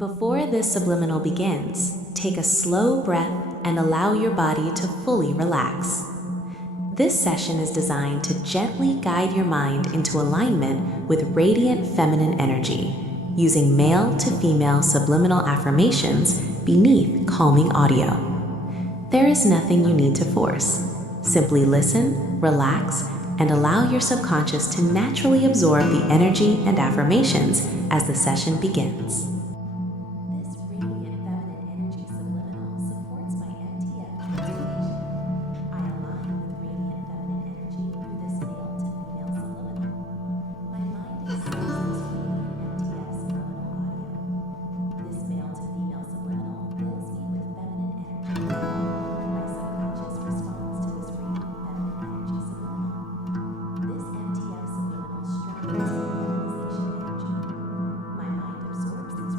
Before this subliminal begins, take a slow breath and allow your body to fully relax. This session is designed to gently guide your mind into alignment with radiant feminine energy, using male to female subliminal affirmations beneath calming audio. There is nothing you need to force. Simply listen, relax, and allow your subconscious to naturally absorb the energy and affirmations as the session begins. This radiant feminine energy subliminal supports my MTF transformation. I align with radiant feminine energy through this male to female subliminal. My mind accepts this radiant MTF subliminal audio. This male to female subliminal fills me with feminine energy. My subconscious responds to this radiant feminine energy subliminal. This MTF subliminal strengthens my feminization energy. My mind absorbs these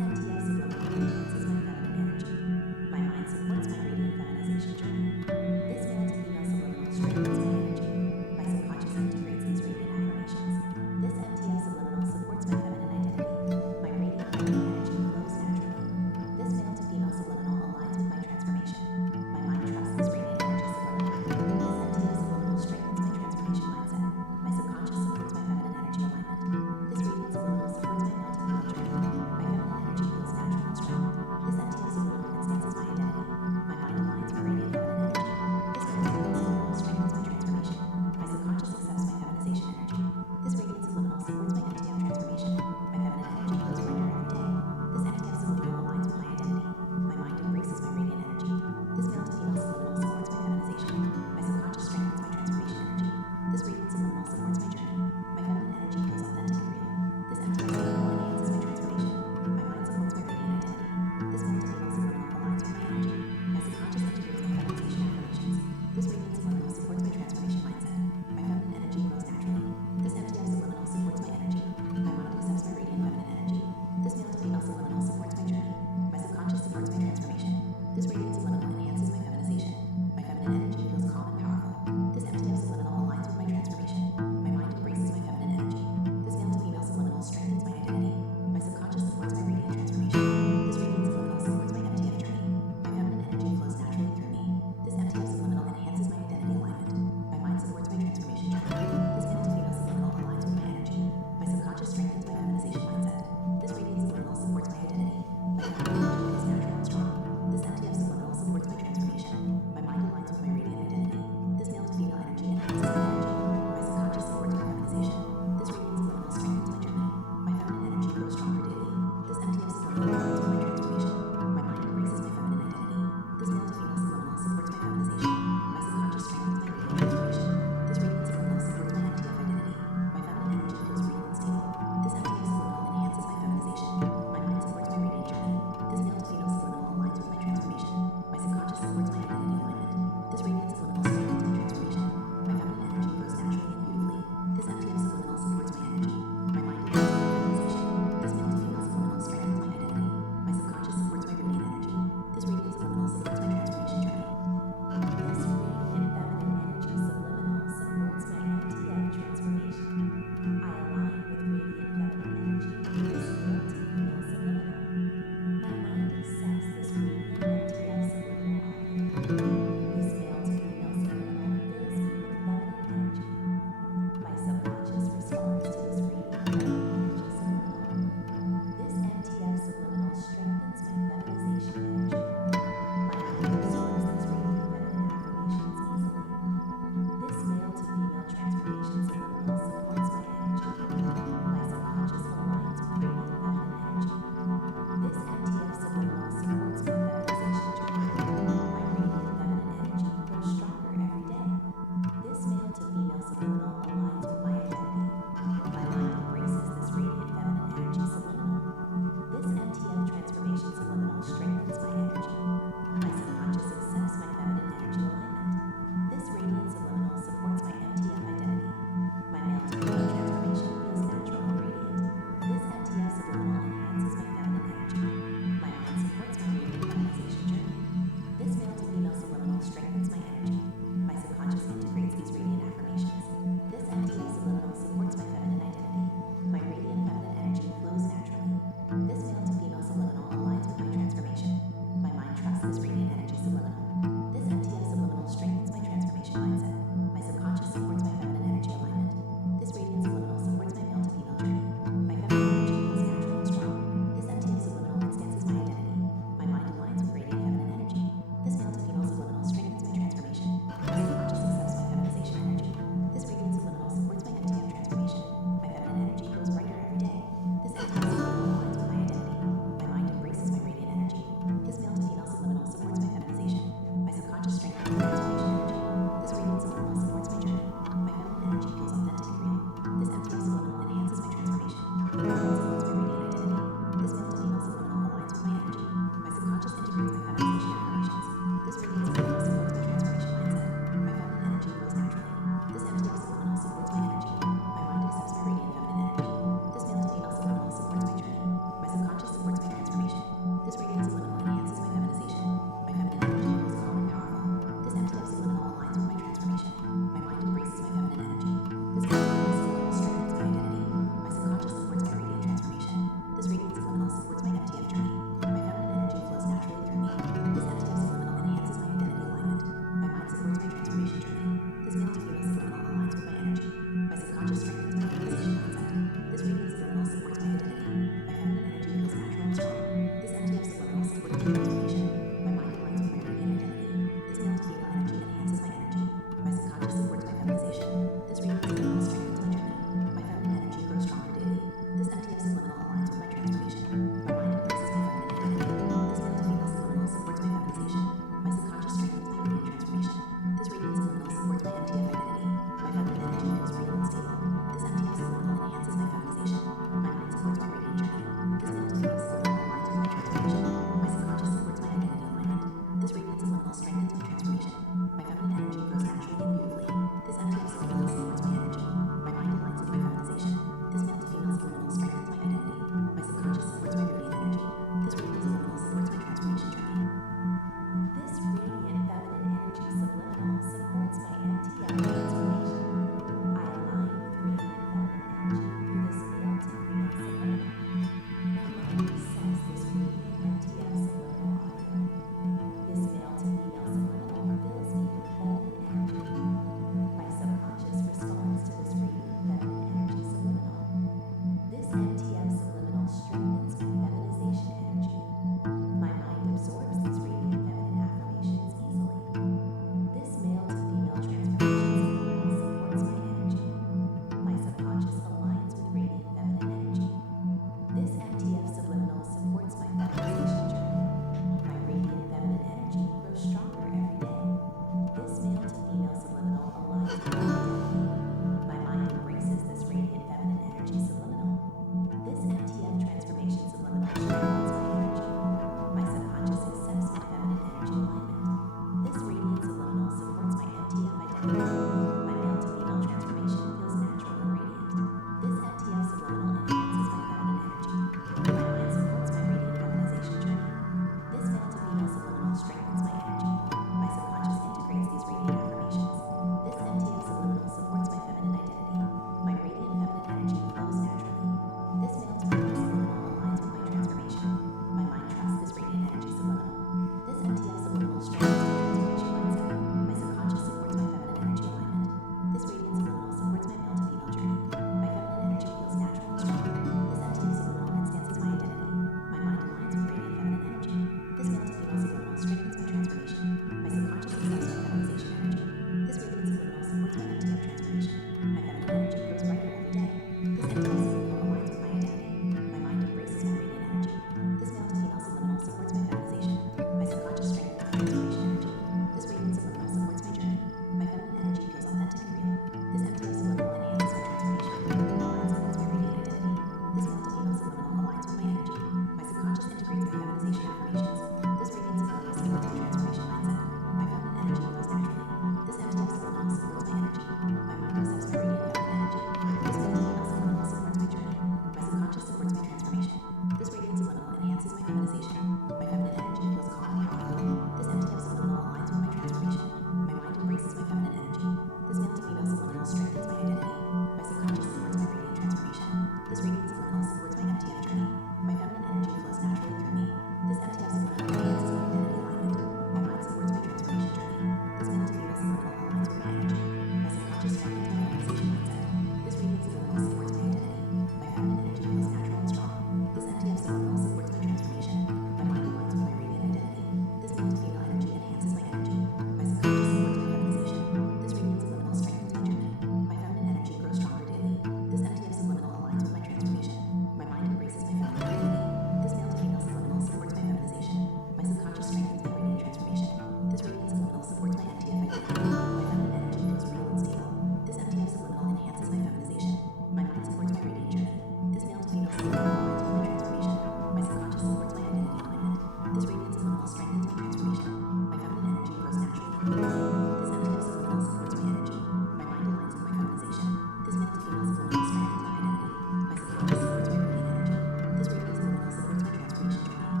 aligns with my MTF transformation. My feminine energy grows brighter every day. This MTF subliminal aligns with my identity. My mind embraces my radiant energy. This male to female subliminal supports my feminization. My subconscious strengthens my transformation energy. This radiant subliminal supports my journey. My feminine energy feels authentic and real. This MTF subliminal enhances my transformation. My mind supports my radiant identity. This male to female subliminal aligns with my energy. My subconscious integrates my feminization affirmations. This radiant subliminal supports my transformation mindset. My feminine energy flows naturally. This MTF subliminal supports my energy. My mind accepts my radiant feminine energy. This male to female subliminal supports my journey. My subconscious supports my transformation. This radiant subliminal enhances my feminization. My feminine energy feels calm and powerful. This MTF subliminal aligns with my transformation. My mind embraces my feminine energy. This male to female subliminal strengthens my identity. My subconscious supports my radiant transformation. This radiant subliminal supports my MTF journey. My feminine energy flows naturally through me. This MTF subliminal enhances my identity alignment. My mind supports my transformation journey. This male to female subliminal aligns with my energy. My subconscious strengthens my feminization mindset. This radiant subliminal supports my identity. My feminine energy feels natural and strong. This MTF subliminal supports my transformation. My mind aligns with my radiant identity. This male to female energy enhances my energy. My subconscious supports my feminization. This radiant subliminal strengthens my journey. My feminine energy grows stronger daily. This MTF subliminal aligns with my transformation. My mind embraces my feminine identity. This male to female subliminal supports my feminization. My subconscious strengthens my radiant transformation. This radiant subliminal supports my MTF identity. My feminine energy feels real and stable. This MTF subliminal enhances my feminization. My mind supports my radiant journey. This male to female subliminal aligns with my transformation. My subconscious supports my identity alignment. This radiant subliminal strengthens my transformation. My feminine energy grows naturally through me. This MTF subliminal supports my energy. My mind aligns with my feminization. This male to female subliminal strengthens my identity. My subconscious supports my radiant energy. This radiant subliminal supports my transformation journey.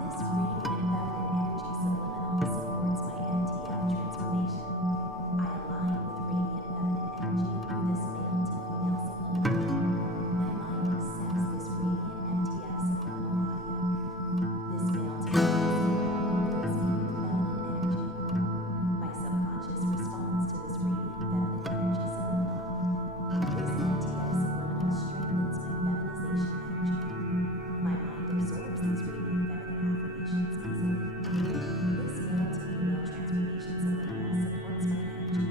This radiant feminine energy subliminal supports my MTF transformation. I align with radiant feminine energy through this male to female subliminal. My mind accepts this radiant MTF subliminal audio. This male to female subliminal fills me with feminine energy. My subconscious responds to this radiant feminine energy subliminal. This MTF subliminal strengthens my feminization energy. My mind absorbs these radiant feminine affirmations easily. This male to female transformation subliminal supports my energy.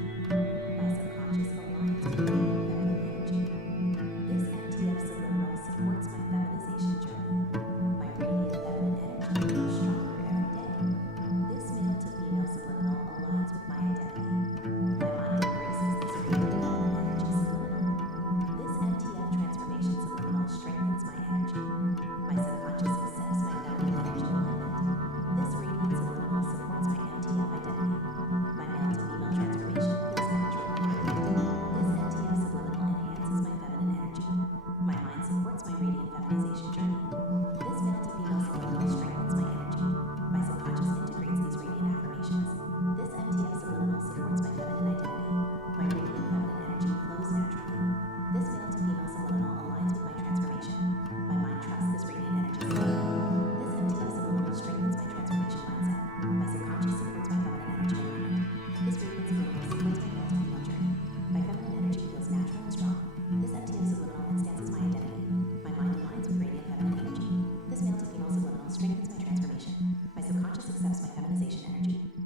My subconscious aligns with radiant feminine energy. This MTF subliminal supports my feminization journey. My radiant feminine energy grows stronger every day. This male to female subliminal aligns with my identity. My mind embraces this radiant feminine energy subliminal. This MTF transformation subliminal strengthens my energy. My subconscious accepts my feminine energy alignment. This radiant subliminal supports my MTF identity. My male to female transformation feels natural and perfect. This MTF subliminal enhances my feminine energy. My mind supports my radiant feminization journey. This male to female subliminal strengthens my energy. My subconscious integrates these radiant affirmations. This MTF subliminal supports my feminine identity. My radiant feminine energy flows naturally. This male to female subliminal aligns with my transformation. My mind trusts this radiant energy subliminal. This MTF subliminal strengthens my transformation mindset. My subconscious supports my feminine energy alignment. This radiant subliminal supports my male to female journey. My feminine energy feels natural and strong. This MTF subliminal enhances my identity. My mind aligns with radiant feminine energy. This male to female subliminal strengthens my transformation. My subconscious accepts my feminization energy.